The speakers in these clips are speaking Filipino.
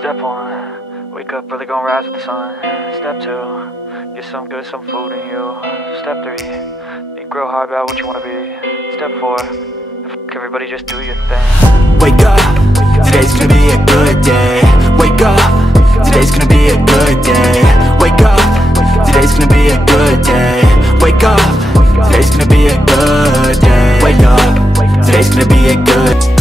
Step 1, wake up early, gonna rise with the sun. Step 2, get some good, some food in you. Step 3, think real hard about what you wanna be. Step 4, everybody just do your thing. Wake up, today's gonna be a good day. Wake up, today's gonna be a good day. Wake up, today's gonna be a good day. Wake up, today's gonna be a good day. Wake up, today's gonna be a good day.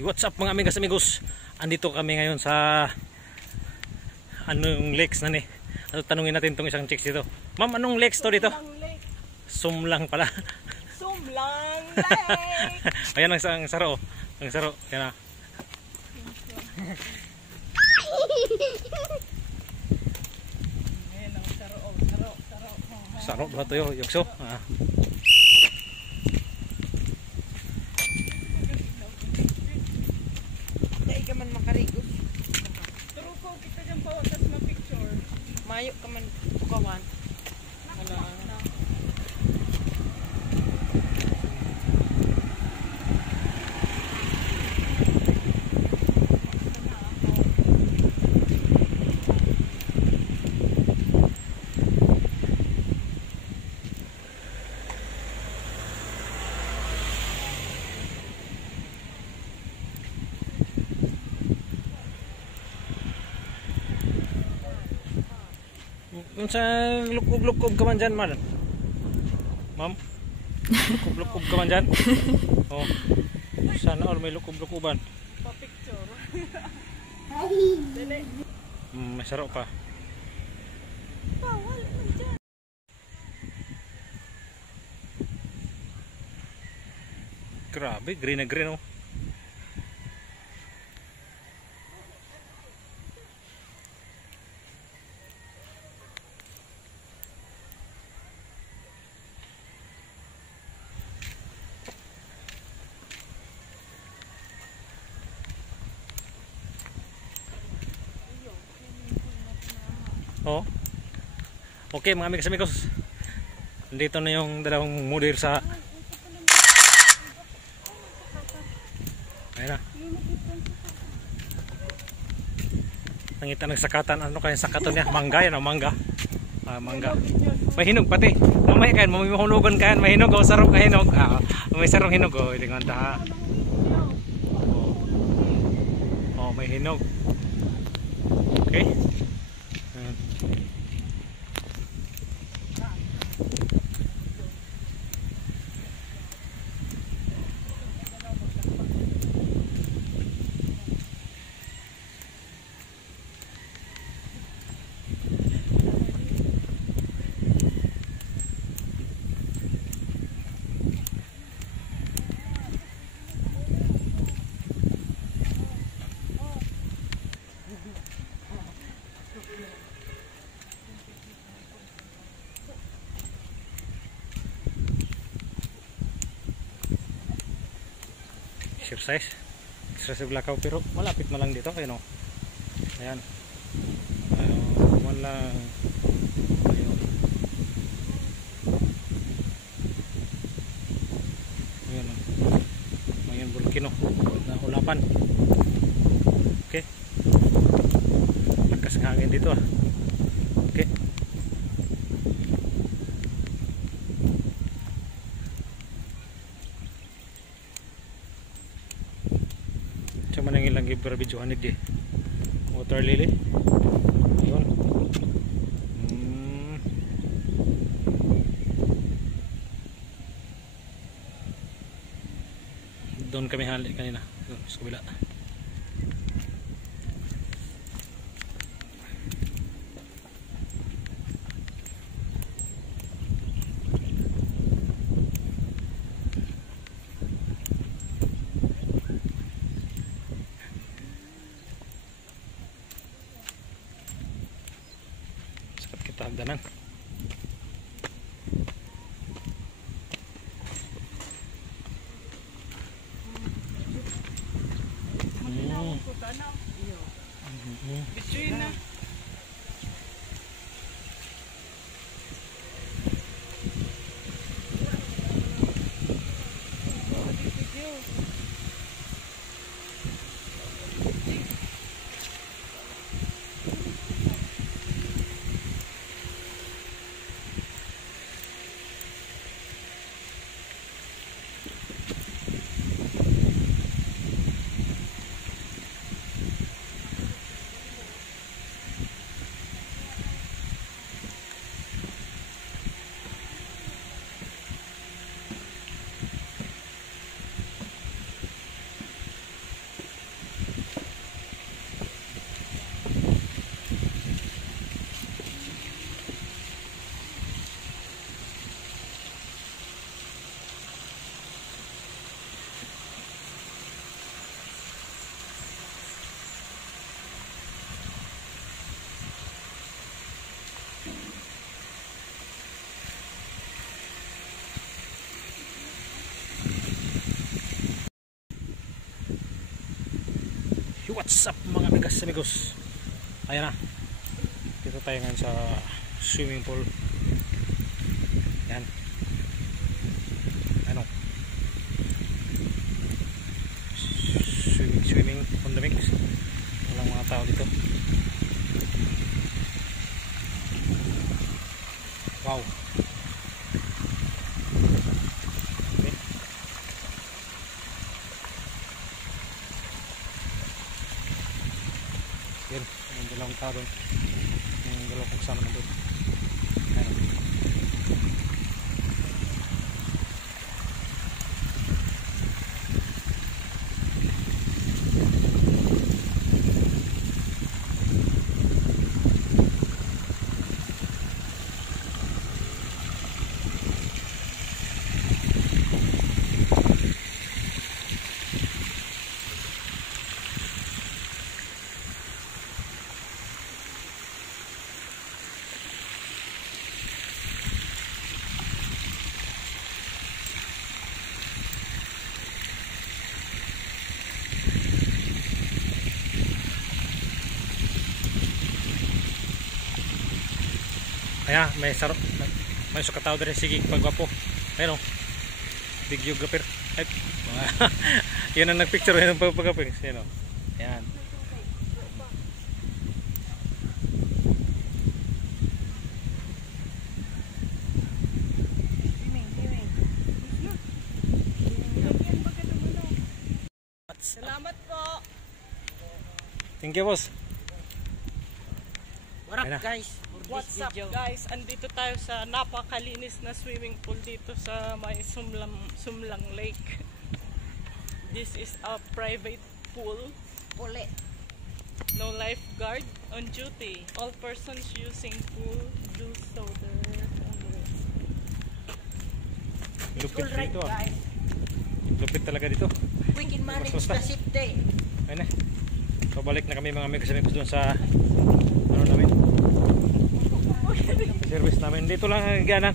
What's up mga amigos? Andito kami ngayon sa anong lakes na ni. Ano, tanungin natin tong isang chicks dito. Ma'am, anong lakes to dito? Sumlang pala. Sumlang Lake. Ayan ang saro. Ang saro. Yan na. Ayan ang saro. Saro ba ito yung yukso? Dahil ka man makarigos. Turo ko kita dyan pa wakas ma-picture. Mayo ka man bukawan. Kung sa lukob-lukob ka man dyan, man. Ma'am? Lukob-lukob ka man dyan? Oh. Sana all may lukob-lukoban. Pa-picture. May saro pa. Bawal mo dyan. Grabe, green na green oh. Oh. Okay mga amigos. Nandito na yung dalawang mudir sa ayun na. Nangita ng sakatan. Ano kaya sakaton niya? Mangga yan o mangga. Mangga. May hinog pati. Mamaya kayan. Mamihulugan kayan. May hinog o sarong ka hinog. May sarong hinog o. Tingnan ta. Oh, may hinog. Okay. Exercise lakaw pero malapit na lang dito kayo no. Ayan. Wala ayun. Ayan. Ayan bulkino na ulapan. Okay. Lakas ng hangin dito ah. Okay. Cuma nang ilang berbidyohan di water lily. Ayun. Doon kami halik kanina. Doon sa kabila. sa hagdanan. Bitsuin na. What's up mga amigos? Ayan na. Dito tayo ngayon sa swimming pool. Yan. Ano? Swimming on the mix. Walang mga tao dito. Wow. Okay. Yan, yung dalawang tao doon. Yung dalawang kasama na doon. Ayan. Ayan, may sukataw din sige pagwapo. Ayun o, videographer. Ay, yun ang nagpicture yun ang pagwaping. Ayan o, ayan. Salamat po. Thank you, boss. What Ayun na. up guys? What's up guys? Andito tayo sa napakalinis na swimming pool dito sa may Sumlang Lake. This is a private pool. No lifeguard on duty. All persons using pool do so their own risk. Lupit dito ah. Lupit talaga dito. We can manage Basta. the ship day. Ayun na. So balik na kami mga amigos doon sa ano namin. Service namin. Dito lang ang ganan.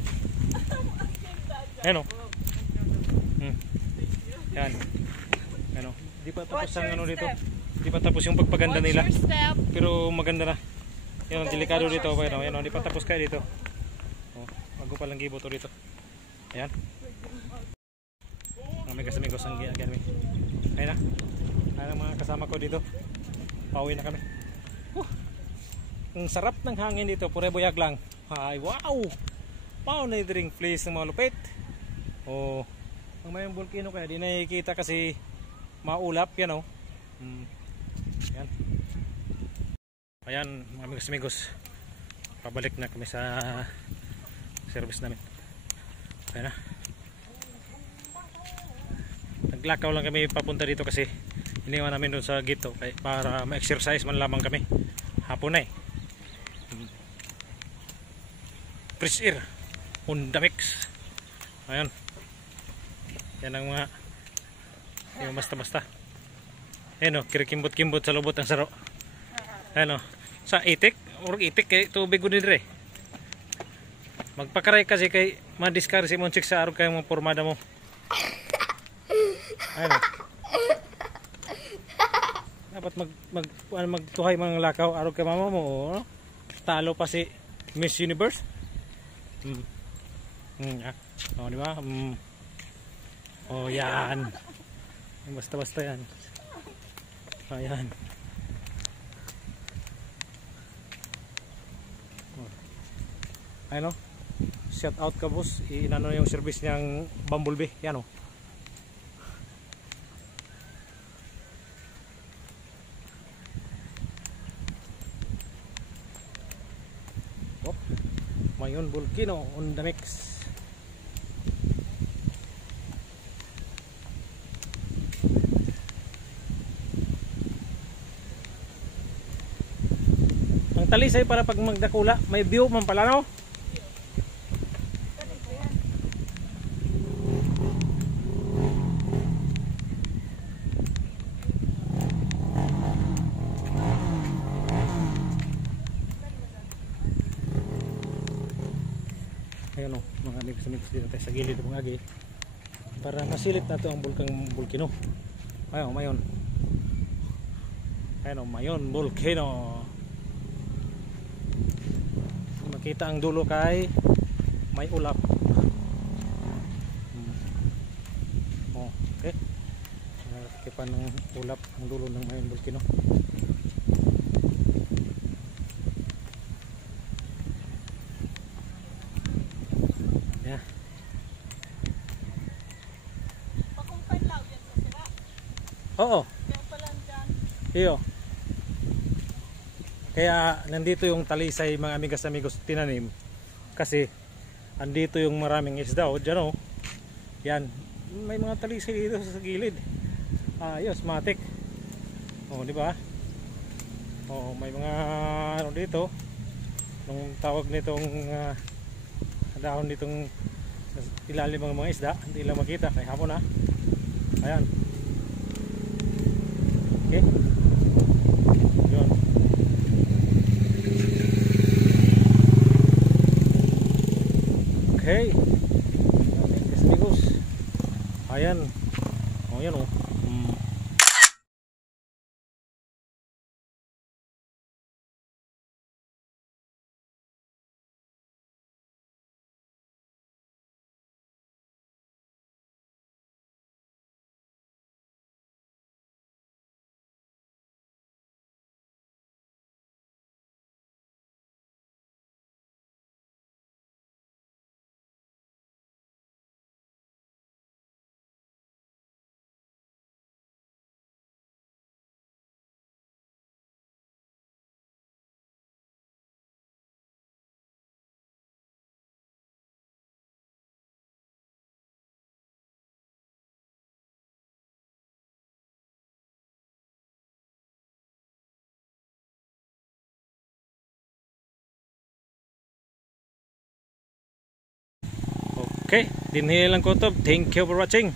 Ayan o. Yan. Ano, di pa tapos ang ano dito. Di pa tapos yung pagpaganda nila. Pero maganda na. Yan ang delikado dito. Ayan o, di pa tapos kayo dito. Oh, bago pa lang gibo to dito. Ayan. Mga amigos ang gamit. Ayan na. Ayan ang mga kasama ko dito. Pauwi na kami. Ang sarap ng hangin dito. Pure buyag lang. Ay, wow! Wow, na-drink place ng mga lupit. Oh, ang mayang volcano kaya di nakikita kasi maulap yan oh. Yan. Ayan, mga amigos. Pabalik na kami sa service namin. Ayan na. Naglakaw lang kami papunta dito kasi iniwan namin doon sa gate para ma-exercise man lamang kami. Hapon na eh. Fresh air on the mix. Ayan. Yan ang mga yung basta-basta. Ayan o, kirikimbot-kimbot sa lubot ng saro. Ayan o, sa itik or itik kay tubig ko din rin. Magpakaray kasi kay madiskar si Monchik sa arog kayong mga pormada mo. Ayun. Dapat magtuhay mga lakaw arog kay mama mo. Oh. Talo pa si Miss Universe. Oh, di ba? Oh, yan. Basta-basta yan. Ayan. Ayun o. Shout out ka boss. Inano yung service niyang Bumblebee. Yan o. Oh. Mayon Volcano on the mix. Ang talisay para pag magdakula, may view man pala no? Ayan o, mga mix dito tayo sa gilid ng agi para masilip nato ang Volcano. Ayun, mayon. Ayun o, mayon Volcano. Makita ang dulo kay may ulap. Okay. Nakikipan ng ulap ang dulo ng mayon Volcano. Yeah. Pakumpay lang yan sa sira. Oo. Kaya pala dyan. Iyo. Kaya nandito yung talisay mga amigos tinanim kasi andito yung maraming isda o dyan o. Yan. May mga talisay dito sa gilid. Ayos, matik. O, di ba? O, may mga ano dito. Nung tawag nitong dahon ditong ilalim ng mga isda, hindi lang makita kay hapon na. Ayan. Okay. Yun. Okay. Amigos. Ayan. O yan o. Okay, dinhi lang ko to. Thank you for watching.